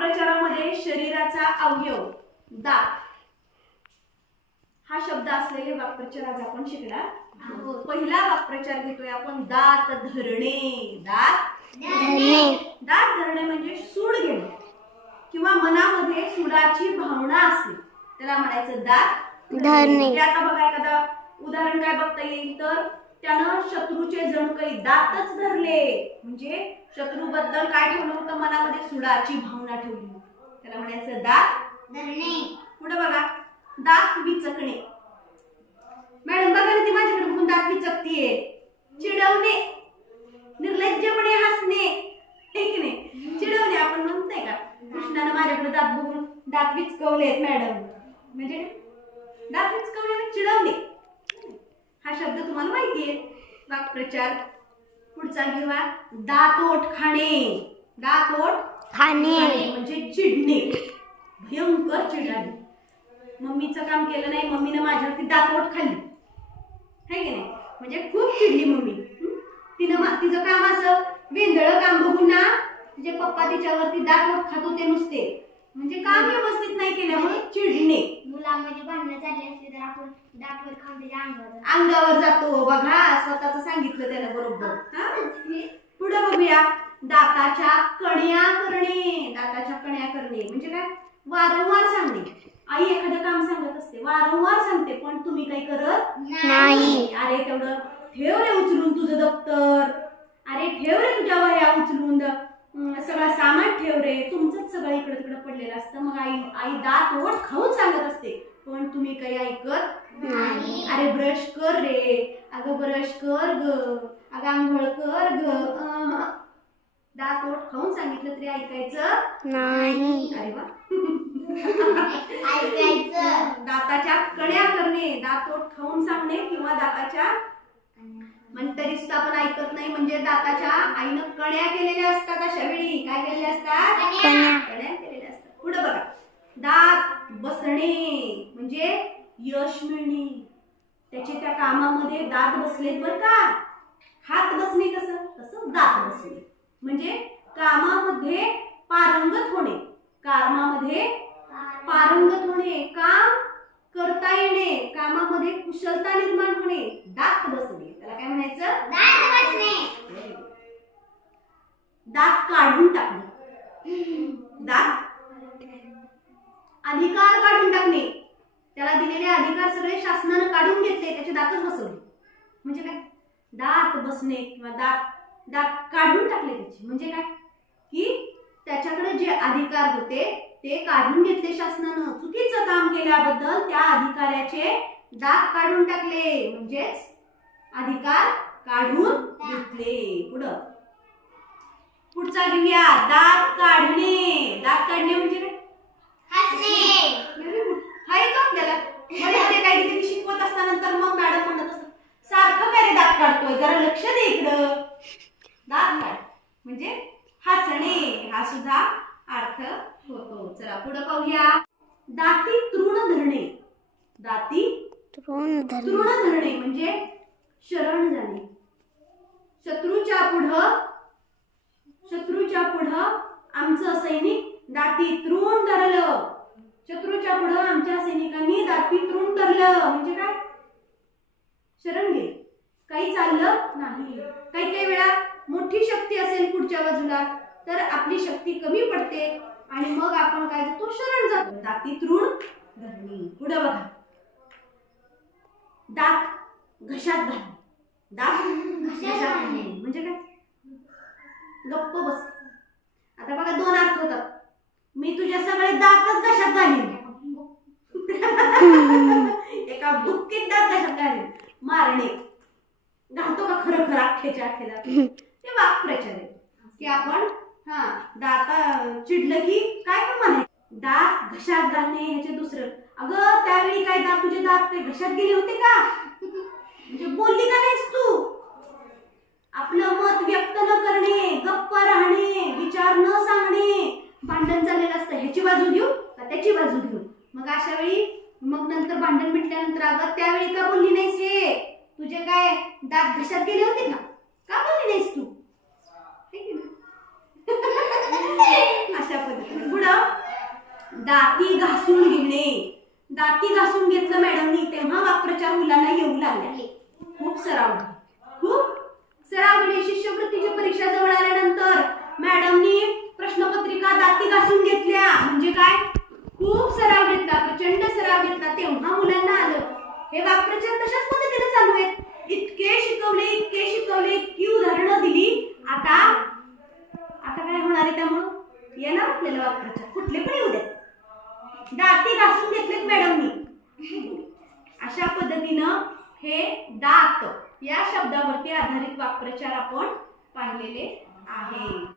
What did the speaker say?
वाक्प्रचारामध्ये शरीराचा अवयव दात हा शब्द असलेले वाक्प्रचार आज आपण शिकणार आहोत। पहिला वाक्प्रचार घेतोय आपण दात धरणे। दात धरणे म्हणजे सूड घेणे किंवा मनामध्ये सुडाची भावना असते त्याला म्हणायचं दात धरणे। आता बघा एखादा उदाहरण काय बघता येईल तर त्यानं शत्रूचे जणू काही दातच धरले म्हणजे शत्रूबद्दल काय ठेवलं होतं मनामध्ये सुडाची भावना ठेवली त्याला म्हणायचं दात धरणे। पुढे बघा दात विचकणे। मॅडम बघा ना ती माझ्याकडे बघून दात विचकतीये। चिडवणे निर्लज्जपणे हसणे ठीक नाही चिडवणे आपण म्हणतोय का कृष्णाने माझ्याकडे दात बघून दात विचकवलेत मॅडम म्हणजे दात विचकवणे चिडवणे हा शब्द तुम्हाला माहिती आहे वाक्प्रचार। पुढचा घेऊया दातोट खाणे। दातोट खाणे म्हणजे चिडणे भयंकर चिडाली मम्मीचं काम केलं नाही मम्मीने माझ्यावरती दातोट खाल्ली है की नाही म्हणजे खूप चिडली मम्मी तिचं काम असं वेंधळ काम बघून ना तिचे पप्पा तिच्यावरती दातोट खात होते नुसते म्हणजे काम व्यवस्थित नाही केल्यामुळे चिडणे। मुलांमध्ये भांडणं झाली असली तर आपण दातवर खाऊन त्याच्या अंगावर जातो बघा स्वतःच सांगितलं त्याला बरोबर। पुढे बघूया दाताच्या कण्या करणे। दाताच्या कण्या करणे म्हणजे काय वारंवार सांगणे। आई एखादं काम सांगत असते वारंवार सांगते पण तुम्ही काही करत नाही। अरे तेवढं ठेव रे उचलून तुझं दप्तर अरे ठेव रे तुझ्या वह्या उचलून सगळं सामान ठेव रे तुमचंच सगळं इकडे तिकडे पडलेलं असतं मग आई दात ओठ खाऊन सांगत असते पण तुम्ही काही ऐकत नाही। अरे ब्रश कर रे अगं ब्रश कर ग अगं आंघोळ कर ग दात ओठ खाऊन सांगितलं तरी ऐकायचं नाही। अरे वा ऐकायचं। दाताच्या कण्या करणे दात ओठ खाऊन सांगणे किंवा दाताच्या तरी सुद्धा आपण ऐकत नाही म्हणजे दाताच्या आईनं कण्या केलेल्या असतात अशा वेळी काय केलेल्या असतात कण्या केलेल्या असतात। पुढे बघा दात बसणे म्हणजे यश मिळणे त्याचे त्या कामामध्ये दात बसले बरं का हात बसणे कसं तसं दात बसणे म्हणजे कामामध्ये पारंगत होणे कामामध्ये पारंगत होणे काम करता येणे कामामध्ये कुशलता निर्माण होणे दात बसणे त्याला काय म्हणायचं दात बसणे। दात काढून टाकणे दात अधिकार काढून टाकणे त्याला दिलेले अधिकार सगळे शासनाने काढून घेतले त्याचे दातच बसवले म्हणजे काय दात बसणे किंवा दात काढून टाकले त्याचे म्हणजे काय की त्याच्याकडे जे अधिकार होते ते काढून घेतले शासनानं चुकीचं काम केल्याबद्दल त्या अधिकाऱ्याचे दात काढून टाकले म्हणजेच अधिकार काढून घेतले। पुढचा घेऊया दात काढणे। दात काढणे म्हणजे काय हसणे हाय का आपल्याला मध्ये काहीतरी शिकवत असताना मग मॅडम म्हणत असत सारखं काय रे दात काढतोय जरा लक्ष दे इकडं दात काढ म्हणजे हसणे हा सुद्धा अर्थ होतो। चला पुढे पाहूया दाती तृण धरणे। दाती तृण धरणे म्हणजे शरण जाणे शत्रूच्या पुढं आमचं सैनिक दाती तृण धरलं शत्रूच्या पुढं आमच्या सैनिकांनी दाती तृण धरलं म्हणजे काय शरण गेले काही चाललं नाही। काही वेळा मोठी शक्ती असेल पुढच्या बाजूला तर आपली शक्ती कमी पडते आणि मग आपण काय जातो शरण जातो दाती तृण धरणे। पुढे बघा दात घशात घालणे। दात घशात घालणे म्हणजे काय गप्प बस। आता बघा दोन अर्थ होतात मी तुझ्या सगळे दातच घशात घालीन एका बुक्कीत दात घशात घालीन मारणे घालतो का खरं खरं अख्खेच्या अख्खेला ते वाक्प्रचार आहे की आपण दाता चिडलं की काय पण म्हणायचं दात घशात घालणे ह्याचे दुसरं अगं त्यावेळी काय दात तुझे दात काही घशात गेले होते का म्हणजे बोलली का नाहीस तू आपलं मत व्यक्त न करणे गप्प राहणे विचार न सांगणे भांडण झालेलं असतं ह्याची बाजू घेऊ का त्याची बाजू घेऊ मग अशा वेळी मग नंतर भांडण मिटल्यानंतर अगं त्यावेळी का बोलली नाहीस हे तुझे काय दात घशात गेले होते का बोलली नाहीस तू अशा पद्धतीने पुढं दाती घासून घेणे. दाती घासून घेतलं मॅडमनी तेव्हा वाक्प्रचार मुलांना येऊ लागले. खूप सराव केले. शिष्यवृत्तीची परीक्षा जवळ आल्यानंतर मॅडमनी प्रश्नपत्रिका दाती घासून घेतल्या. म्हणजे काय? खूप सराव घेतला, प्रचंड सराव घेतला, तेव्हा मुलांना आलं. हे वाक्प्रचार तशाच पद्धतीने चालू आहेत. इतके शिकवले, इतकी उदाहरणं दिली. आता काय होणार आहे? त्यामुळं येणार आपल्याला वाक्प्रचार कुठले पण येऊ दे. दाती घासून घेतलेत मॅडमनी. अशा पद्धतीनं हे दात या शब्दावरती आधारित वाक्प्रचार आपण पाहिलेले आहे.